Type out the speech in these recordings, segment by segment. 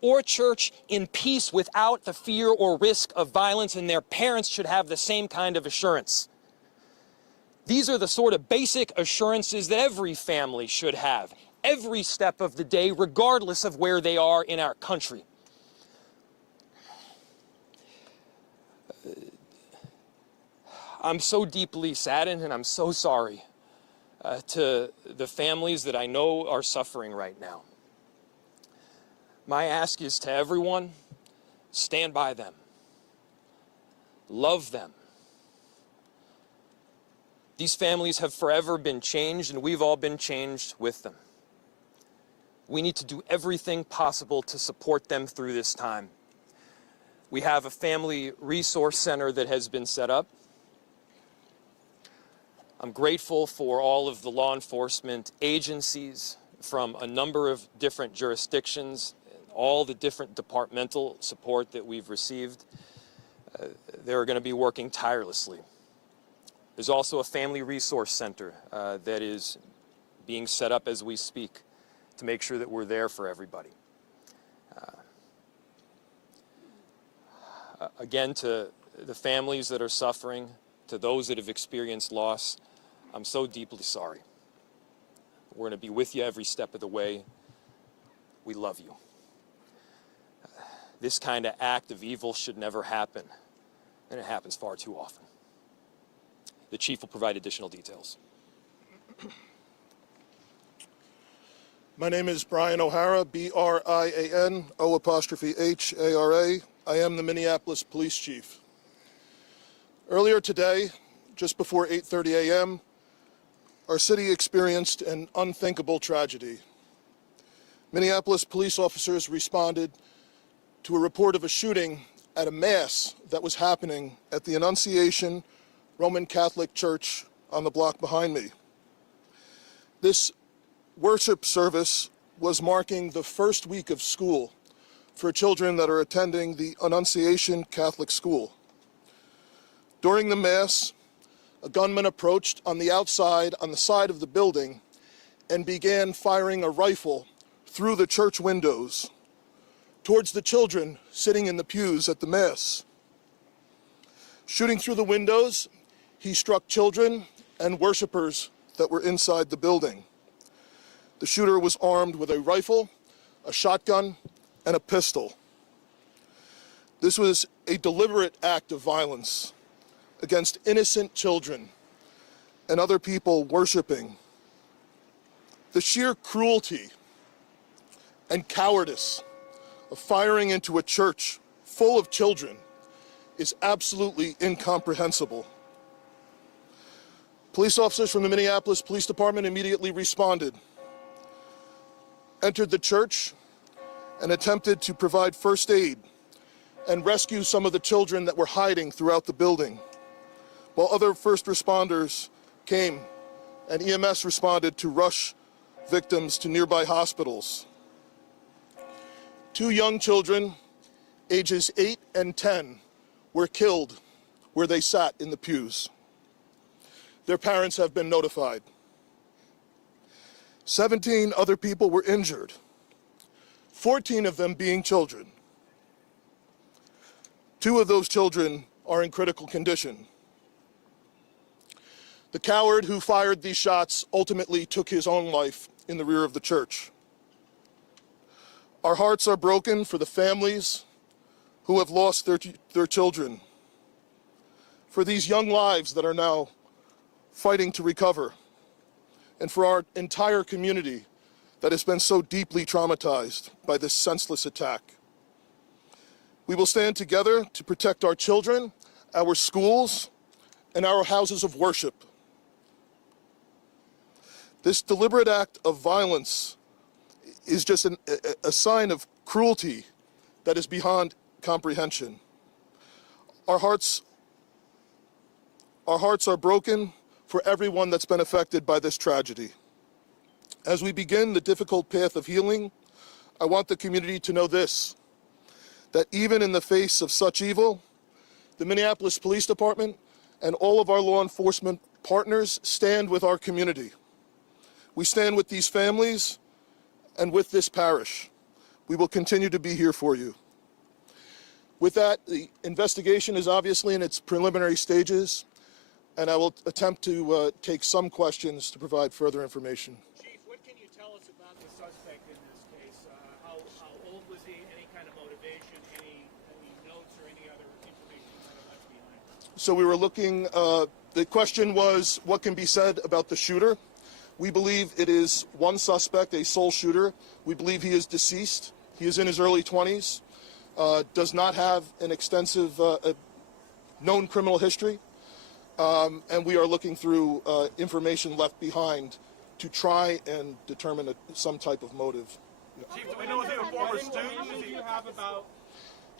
or church in peace without the fear or risk of violence, and their parents should have the same kind of assurance. These are the sort of basic assurances that every family should have, every step of the day, regardless of where they are in our country. I'm so deeply saddened, and I'm so sorry to the families that I know are suffering right now. My ask is to everyone, stand by them, love them. These families have forever been changed, and we've all been changed with them. We need to do everything possible to support them through this time. We have a family resource center that has been set up. I'm grateful for all of the law enforcement agencies from a number of different jurisdictions, all the different departmental support that we've received. They're going to be working tirelessly. There's also a family resource center that is being set up as we speak to make sure that we're there for everybody. Again, to the families that are suffering, to those that have experienced loss, I'm so deeply sorry. We're going to be with you every step of the way. We love you. This kind of act of evil should never happen, and it happens far too often. The chief will provide additional details. My name is Brian O'Hara, B-R-I-A-N, O''H-A-R-A. I am the Minneapolis Police Chief. Earlier today, just before 8:30 a.m., our city experienced an unthinkable tragedy. Minneapolis police officers responded to a report of a shooting at a mass that was happening at the Annunciation Roman Catholic Church on the block behind me. This worship service was marking the first week of school for children that are attending the Annunciation Catholic School. During the Mass, a gunman approached on the outside, on the side of the building, and began firing a rifle through the church windows towards the children sitting in the pews at the Mass. Shooting through the windows, he struck children and worshipers that were inside the building. The shooter was armed with a rifle, a shotgun, and a pistol. This was a deliberate act of violence against innocent children and other people worshiping. The sheer cruelty and cowardice of firing into a church full of children is absolutely incomprehensible. Police officers from the Minneapolis Police Department immediately responded, entered the church, and attempted to provide first aid and rescue some of the children that were hiding throughout the building, while other first responders came and EMS responded to rush victims to nearby hospitals. 2 young children, ages 8 and 10, were killed where they sat in the pews. Their parents have been notified. 17 other people were injured, 14 of them being children. 2 of those children are in critical condition. The coward who fired these shots ultimately took his own life in the rear of the church. Our hearts are broken for the families who have lost their children, for these young lives that are now fighting to recover, and for our entire community that has been so deeply traumatized by this senseless attack. We will stand together to protect our children, our schools, and our houses of worship. This deliberate act of violence is just a sign of cruelty that is beyond comprehension. Our hearts are broken for everyone that's been affected by this tragedy. As we begin the difficult path of healing, I want the community to know this, that even in the face of such evil, the Minneapolis Police Department and all of our law enforcement partners stand with our community. We stand with these families and with this parish. We will continue to be here for you. With that, the investigation is obviously in its preliminary stages, and I will attempt to take some questions to provide further information. Chief, what can you tell us about the suspect in this case? How old was he? Any kind of motivation? Any notes or any other information you might have left behind? So we were looking, the question was, what can be said about the shooter? We believe it is one suspect, a sole shooter. We believe he is deceased. He is in his early 20s, does not have an extensive known criminal history, and we are looking through information left behind to try and determine some type of motive. Chief, do we know if he was a former student? Do you have about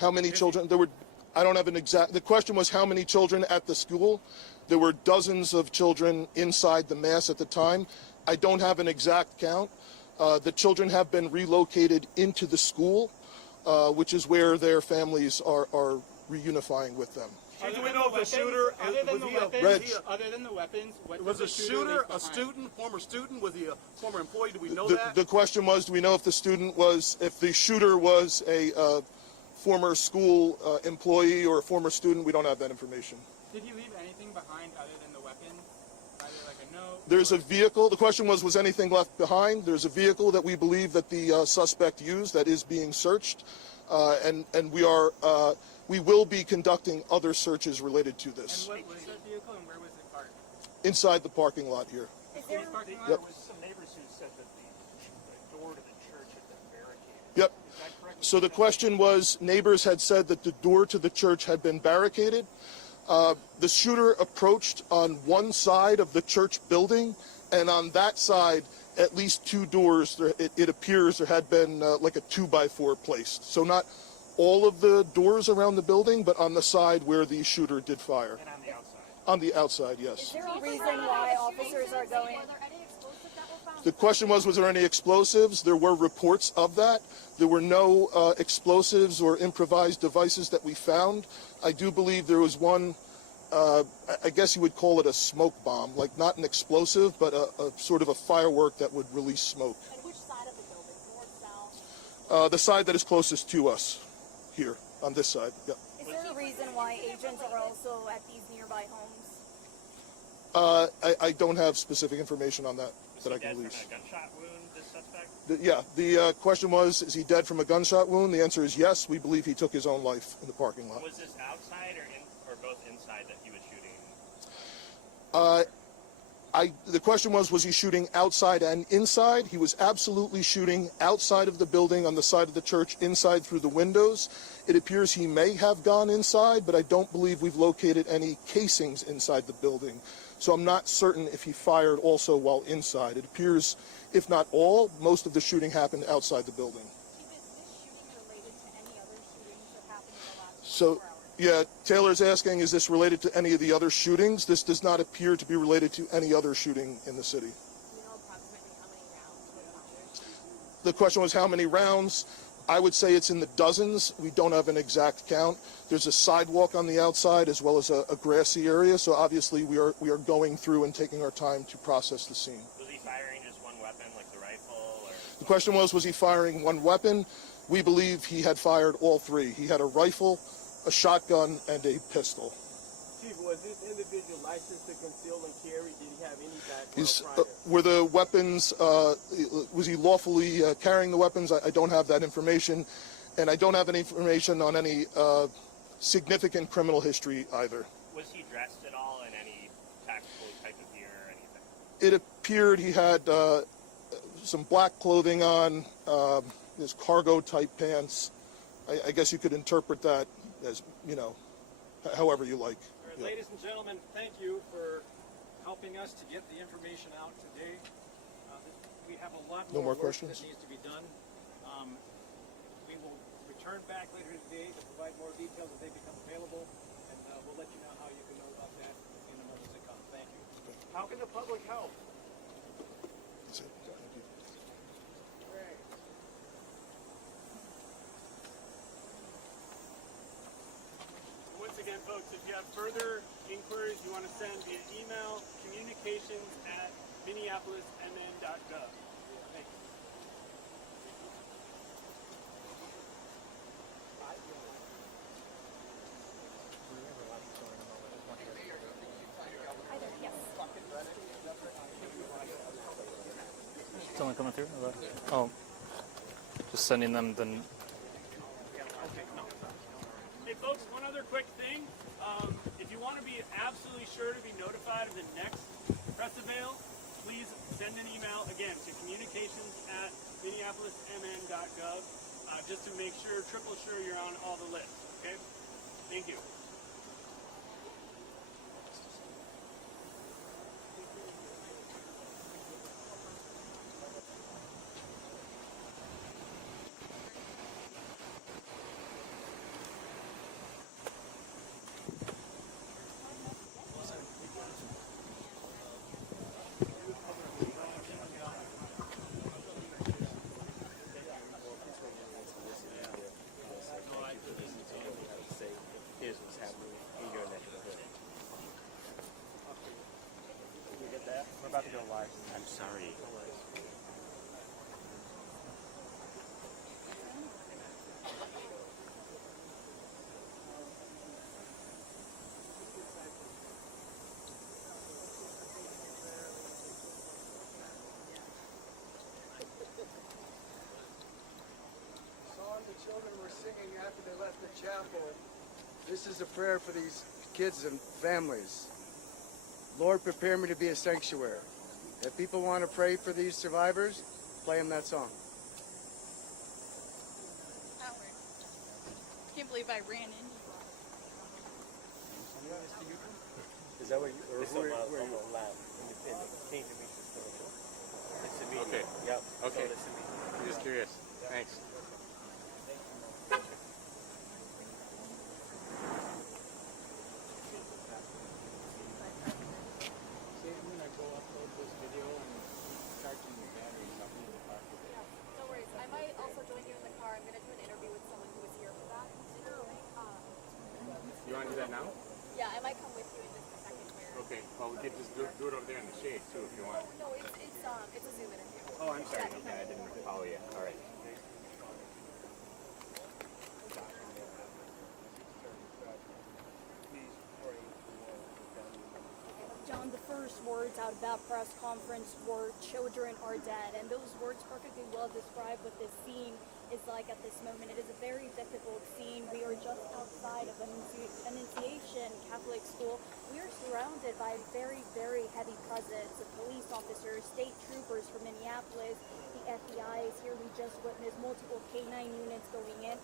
How many children? There were, I don't have an exact, the question was how many children at the school. There were dozens of children inside the mass at the time. I don't have an exact count. The children have been relocated into the school, which is where their families are reunifying with them. Do we know if the shooter, other than the weapons, what Was the a shooter a behind? student, former student? Was he a former employee? Do we know that? The question was, do we know if the shooter was a former school employee or a former student? We don't have that information. Did he leave anything behind other than the weapon? Either like a note? There's a vehicle. The question was anything left behind? There's a vehicle that we believe that the suspect used that is being searched, and we will be conducting other searches related to this. And what was that vehicle and where was it parked? Inside the parking lot here. Is there parking lot? Yep. There was some neighbors who said that the door to the church had been barricaded. Yep. Is that correct? So the question was, neighbors had said that the door to the church had been barricaded. The shooter approached on one side of the church building, and on that side, at least two doors, it appears there had been like a 2x4 placed. So not all of the doors around the building, but on the side where the shooter did fire. And on the outside. On the outside, yes. Is there a reason why officers are going? Were there any explosives that were found? The question was there any explosives? There were reports of that. There were no explosives or improvised devices that we found. I do believe there was one, I guess you would call it a smoke bomb, like not an explosive, but a sort of a firework that would release smoke. And which side of the building? North, south? The side that is closest to us, here, on this side. Yeah. Is there a reason why agents are also at these nearby homes? I don't have specific information on that I can release. Was he dead from a gunshot wound, this suspect? The question was, is he dead from a gunshot wound? The answer is yes. We believe he took his own life in the parking lot. Was this outside or both inside that he was shooting? The question was he shooting outside and inside? He was absolutely shooting outside of the building on the side of the church, inside through the windows. It appears he may have gone inside, but I don't believe we've located any casings inside the building. So I'm not certain if he fired also while inside. It appears, if not all, most of the shooting happened outside the building. Is this shooting related to any other shootings that happened in the last So, 24 hours? yeah, Taylor's asking, is this related to any of the other shootings? This does not appear to be related to any other shooting in the city. Do you know approximately how many rounds were fired? The question was how many rounds? I would say it's in the dozens. We don't have an exact count. There's a sidewalk on the outside as well as a grassy area, so obviously we are going through and taking our time to process the scene. Was he firing just one weapon, like the rifle? Or The question was he firing one weapon? We believe he had fired all three. He had a rifle, a shotgun, and a pistol. Chief, was this individual licensed to conceal and carry? Did he have any background prior? Were the weapons, was he lawfully carrying the weapons? I don't have that information, and I don't have any information on any significant criminal history either. was he dressed at all in any tactical type of gear or anything? It appeared he had some black clothing on, his cargo-type pants. I guess you could interpret that as, however you like. All right, ladies and gentlemen, thank you for helping us to get the information out today. We have a lot No more more work questions? that needs to be done. We will return back later today to provide more details as they become available, and we'll let you know how you can know about that in the moments to come. Thank you. How can the public help? That's it. Thank you. Once again, folks, if you have further inquiries you want to send via email, communications@minneapolismn.gov. Thanks. coming through? Oh, just sending them the. Hey folks, one other quick thing. If you want to be absolutely sure to be notified of the next press avail, please send an email again to communications@minneapolismn.gov just to make sure, triple sure you're on all the lists. Okay? Thank you. Here's what's happening in your neck of the hood. You get that? We're about to go live. I'm sorry. Song the children were singing after they left the chapel. This is a prayer for these kids and families. Lord, prepare me to be a sanctuary. If people want to pray for these survivors, play them that song. Howard. Can't believe I ran into you. Is that what you, or who are you live? Independent. Came to meet this person. It's a meeting. Okay. Yep. Okay. So it's a meeting. I'm just curious. Thanks. No worries. I might also join you in the car. I'm going to do an interview with someone who was here for that. You want to do that now? Yeah, I might come with you in just a second. Okay. Well, we could just do it over there in the shade too, if you want. No, it's a Zoom interview. Oh, I'm sorry. Okay, I didn't follow you. All right. John, the first words out of that press conference were "children are dead," and those words perfectly well describe what this scene is like at this moment. It is a very difficult scene. We are just outside of Annunciation Catholic School. We are surrounded by a very, very heavy presence of police officers, state troopers from Minneapolis. The FBI is here. We just witnessed multiple K-9 units going in.